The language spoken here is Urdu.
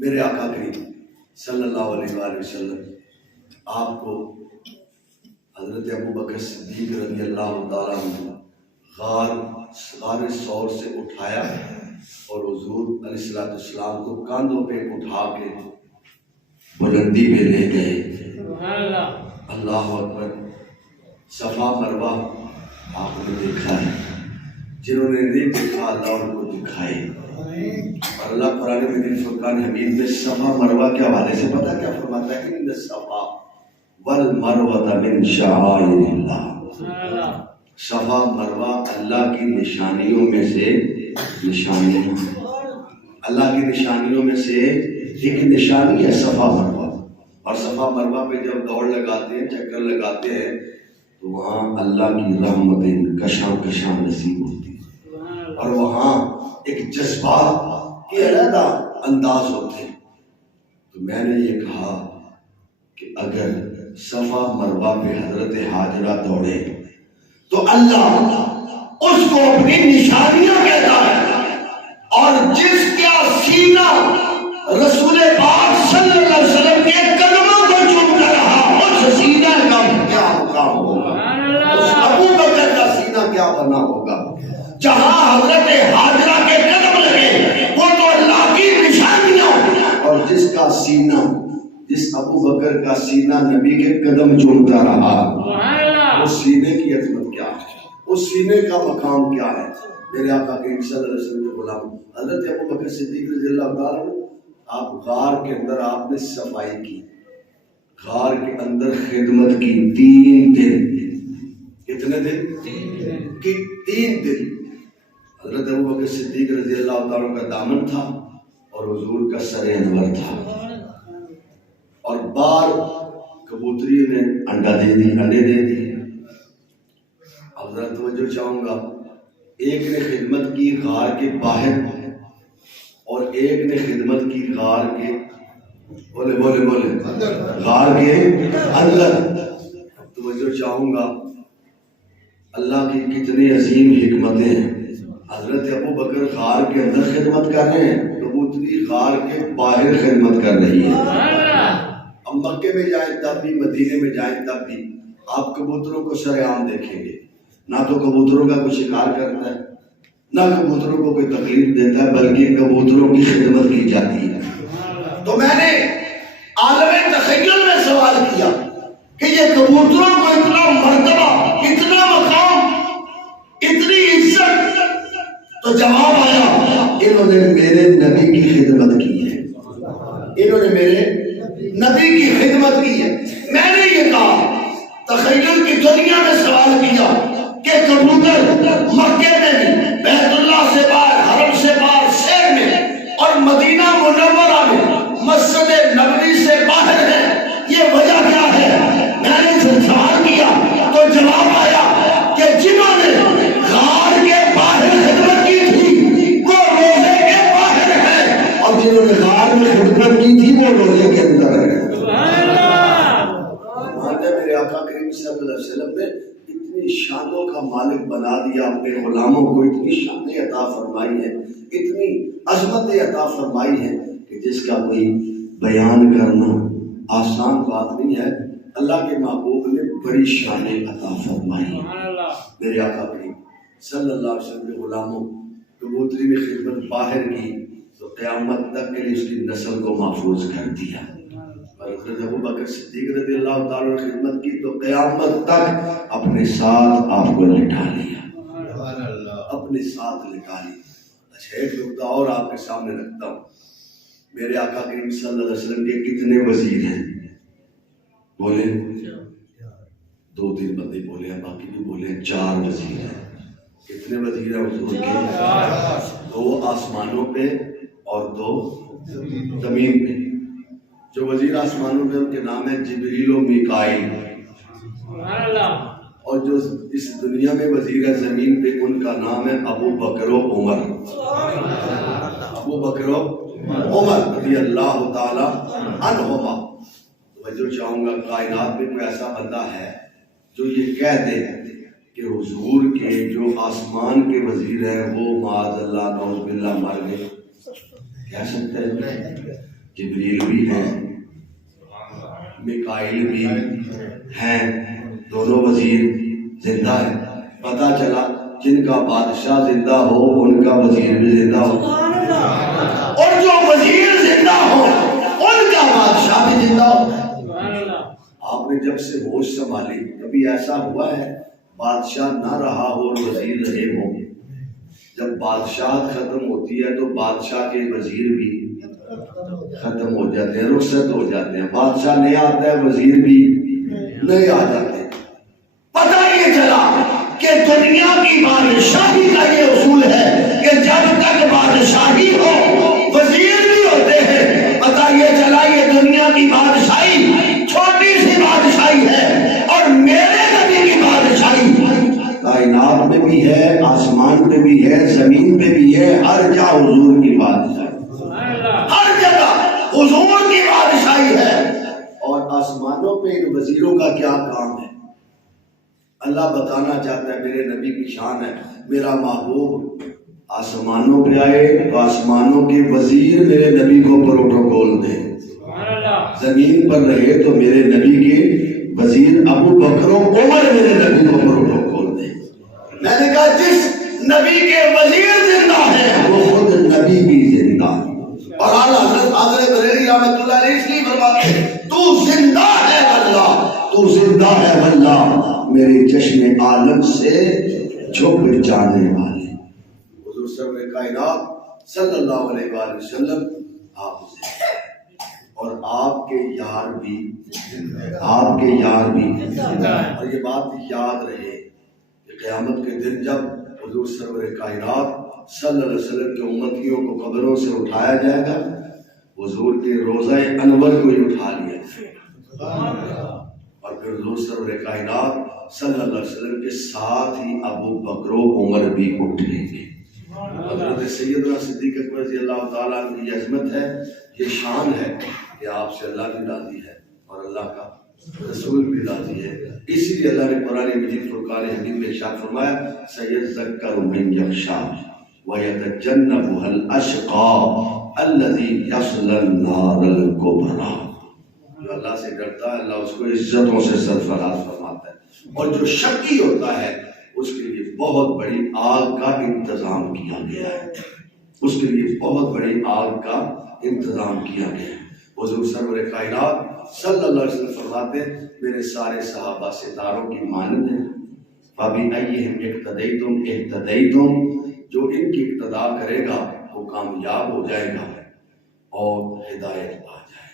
میرے آقا کریم صلی اللہ علیہ وآلہ وسلم آپ کو حضرت ابو بکر صدیق رضی اللہ تعالیٰ عنہ غار ثور سے اٹھایا اور حضور علیہ السلام کو کاندھوں پہ اٹھا کے بلندی میں لے گئے. اللہ اکبر. صفا مروہ آپ نے دیکھا ہے، جنہوں نے نہیں دیکھا اللہ ان کو دکھائے. اور اللہ قرآن مجید فرقان حمید میں صفا مروہ کے حوالے سے پتہ کیا فرماتا ہے؟ ان الصفا والمروہ من شعائر اللہ. صفا مروہ اللہ کی نشانیوں میں سے اللہ کی نشانیوں میں سے ایک نشانی ہے صفا مروہ. اور صفا مروہ پہ جب دوڑ لگاتے ہیں، چکر لگاتے ہیں، تو وہاں اللہ کی رحمتیں کشاں کشاں نصیب ہوتی ہیں، اور وہاں ایک جذبات کے علیحدہ انداز ہوتے ہیں. تو میں نے یہ کہا کہ اگر صفا مروہ پہ حضرت حاجرہ دوڑے تو اللہ اس کو اپنی نشانیاں کہتا ہے، اور جس کا سینہ رسول پاک صلی اللہ علیہ وسلم کے قدموں کو چومتا رہا، اس سینہ کا کیا مقام ہوگا، اس ابو بکر کا سینہ کیا بنا ہوگا. جہاں حضرت حاجرہ کے قدم لگے وہ تو اللہ کی نشانیاں، اور جس ابو بکر کا سینہ نبی کے قدم چومتا رہا، اس سینے کی عظمت کیا ہے، اس سینے کا مقام کیا ہے. میرے آقا کریم صلی اللہ علیہ وسلم کے غلام حضرت ابو بکر صدیق رضی اللہ تعالیٰ عنہ، آپ غار کے اندر آپ نے صفائی کی، غار کے اندر خدمت کی 3 دن. کتنے دن؟ 3 دن. حضرت ابو بکر صدیق رضی اللہ تعالیٰ کا دامن تھا اور حضور کا سر انور تھا، اور بار کبوتری نے انڈے دے دی. اب ذرا توجہ چاہوں گا، ایک نے خدمت کی غار کے باہر اور ایک نے خدمت کی غار کے غار کے اندر. توجہ چاہوں گا، اللہ کی کتنی عظیم حکمتیں ہیں. حضرت ابو بکر غار کے اندر خدمت کر رہے ہیں، کبوتری غار کے باہر خدمت کر رہی ہے. اب مکے میں جائیں تب بھی، مدینے میں جائیں تب بھی آپ کبوتروں کو سرعام دیکھیں گے. نہ تو کبوتروں کا کوئی شکار کرتا ہے، نہ کبوتروں کو کوئی تکلیف دیتا ہے، بلکہ کبوتروں کی خدمت کی جاتی ہے. تو میں نے عالم تخیل میں سوال کیا کہ یہ کبوتروں کو اتنا مرتبہ، اتنا مقام، اتنی عزت، تو جواب آیا انہوں نے میرے نبی کی خدمت کی ہے، انہوں نے میرے نبی کی خدمت کی ہے. میں نے یہ کہا، تخیل کی دنیا میں سوال کیا کہ کبوتر مکے میں بھی، بیت اللہ سے باہر، حرم سے باہر، شہر میں اور مدینہ منورہ میں مسجد نبوی سے باہر ہے، یہ وجہ کیا ہے؟ میں نے سوال کیا تو جواب آیا کہ جنہوں نے غار کے باہر خدمت کی تھی وہ روزے کے باہر ہے، اور جنہوں نے غار میں خدمت کی تھی وہ روزے کے اندر ہے. میرے آقا کریم صلی اللہ علیہ وسلم نے اتنی شانوں کا مالک بنا دیا اپنے غلاموں کو، اتنی شانیں عطا فرمائی ہیں، اتنی عظمتیں عطا فرمائی ہیں کہ جس کا کوئی بیان کرنا آسان بات نہیں ہے. اللہ کے محبوب نے بڑی شانیں عطا فرمائی ہیں. میرے آقا کریم صلی اللہ علیہ وسلم کے غلاموں کبوتری میں خدمت باہر کی تو قیامت تک کے لیے اس کی نسل کو محفوظ کر دیا. اور حضرت ابو بکر صدیق رضی اللہ تعالیٰ نے خدمت کی تو قیامت تک اپنے ساتھ آپ کو لٹا لیا، اپنے ساتھ لٹا لیا. اچھا، ایک نقطہ اور آپ کے سامنے رکھتا ہوں. میرے آقا کریم صلی اللہ علیہ وسلم کے کتنے وزیر ہیں؟ بولے 2-3 بندے بولے ہیں، باقی بھی بولے ہیں. 4 وزیر ہیں. کتنے وزیر ہیں حضور کے؟ 2 آسمانوں پہ اور 2 زمین پہ. جو وزیر آسمانوں پہ ان کے نام ہے جبریل و میکائیل، اور جو اس دنیا میں وزیر زمین پہ ان کا نام ہے ابو بکر و عمر. ابو بکر و عمر رضی اللہ تعالی عنہما. توجہ چاہوں گا، کائنات میں کوئی ایسا بندہ ہے جو یہ کہہ دے کہ حضور کے جو آسمان کے وزیر ہیں وہ معاذ اللہ نعوذ باللہ مر گئے؟ کہہ سکتے ہیں؟ جبریل بھی ہیں، میکائیل بھی ہیں، دونوں وزیر زندہ ہیں۔ پتہ چلا جن کا بادشاہ زندہ ہو ان کا وزیر بھی زندہ ہو، اور جو وزیر زندہ ہو ان کا بادشاہ بھی زندہ ہو۔ آپ نے جب سے ہوش سنبھالی کبھی ایسا ہوا ہے بادشاہ نہ رہا ہو اور وزیر رہے ہوں؟ جب بادشاہت ختم ہوتی ہے تو بادشاہ کے وزیر بھی ختم ہو جاتے ہیں، رخصت ہو جاتے ہیں۔ بادشاہ نہیں آتا ہے، وزیر بھی نہیں آ جاتے۔ پتہ یہ چلا کہ دنیا کی بادشاہی کا یہ اصول ہے کہ جب تک بادشاہی ہو وزیر بھی ہوتے ہیں۔ پتہ یہ چلا یہ دنیا کی بادشاہی چھوٹی سی بادشاہی ہے، اور میرے نبی کی بادشاہی کائنات میں بھی ہے، آسمان پہ بھی ہے، زمین پہ بھی ہے، ہر جگہ حضور کی بادشاہی، ہر جگہ حضور کی بادشاہی ہے۔ اور آسمانوں پہ ان وزیروں کا کیا کام ہے؟ اللہ بتانا چاہتا ہے میرے نبی کی شان ہے، میرا محبوب آسمانوں پہ آئے تو آسمانوں کے وزیر میرے نبی کو پروٹوکول دیں، زمین پر رہے تو میرے نبی کے وزیر ابو بکر و عمر میرے نبی کو پروٹوکول دیں۔ میں نے کہا جس نبی کے وزیر زندہ ہے وہ خود نبی بھی زندہ ہے۔ اور اعلیٰ حضرت حضرت بریلوی رحمۃ اللہ علیہ اس لیے فرماتے تو زندہ ہے واللہ، تو زندہ ہے واللہ، میرے چشم عالم سے چھپ جانے والے حضور سرور کائنات صلی اللہ علیہ وآلہ وسلم آپ سے، اور آپ کے یار بھی، آپ کے یار بھی۔ اور یہ بات یاد رہے کہ قیامت کے دن جب حضور سرور کائنات صلی اللہ علیہ وسلم کے امتیوں کو قبروں سے اٹھایا جائے گا، حضور کے روضہ انور کو ہی اٹھا لیا جائے گا، اور پھر حضور سرور کائنات صلی اللہ علیہ وسلم کے ساتھ ہی ابو بکر و عمر بھی اٹھیں گے۔ حضرت سیدنا صدیق اکبر رضی اللہ تعالیٰ عنہ کی عظمت ہے، یہ شان ہے کہ آپ سے اللہ بھی راضی ہے اور اللہ کا رسول بھی راضی ہے۔ اسی لیے اللہ نے قرآن مجید فرقان حمید میں ارشاد فرمایا سیذکر من یخشی ویتجنبها الاشقی الذی یصلی النار الکبری۔ جو اللہ سے ڈرتا ہے اللہ اس کو عزتوں سے سرفراز فرماتا ہے، اور جو شکی ہوتا ہے اس کے لیے بہت بڑی آگ کا انتظام کیا گیا ہے، اس کے لیے بہت بڑی آگ کا انتظام کیا گیا ہے۔ حضور سرور کائنات صلی اللہ علیہ وسلم فرماتے ہیں میرے سارے صحابہ ستاروں کی مانند ہیں، فَبِأَيِّهِمْ اقْتَدَيْتُمْ اهْتَدَيْتُمْ، جو ان کی اقتداء کرے گا وہ کامیاب ہو جائے گا اور ہدایت پا جائے گا۔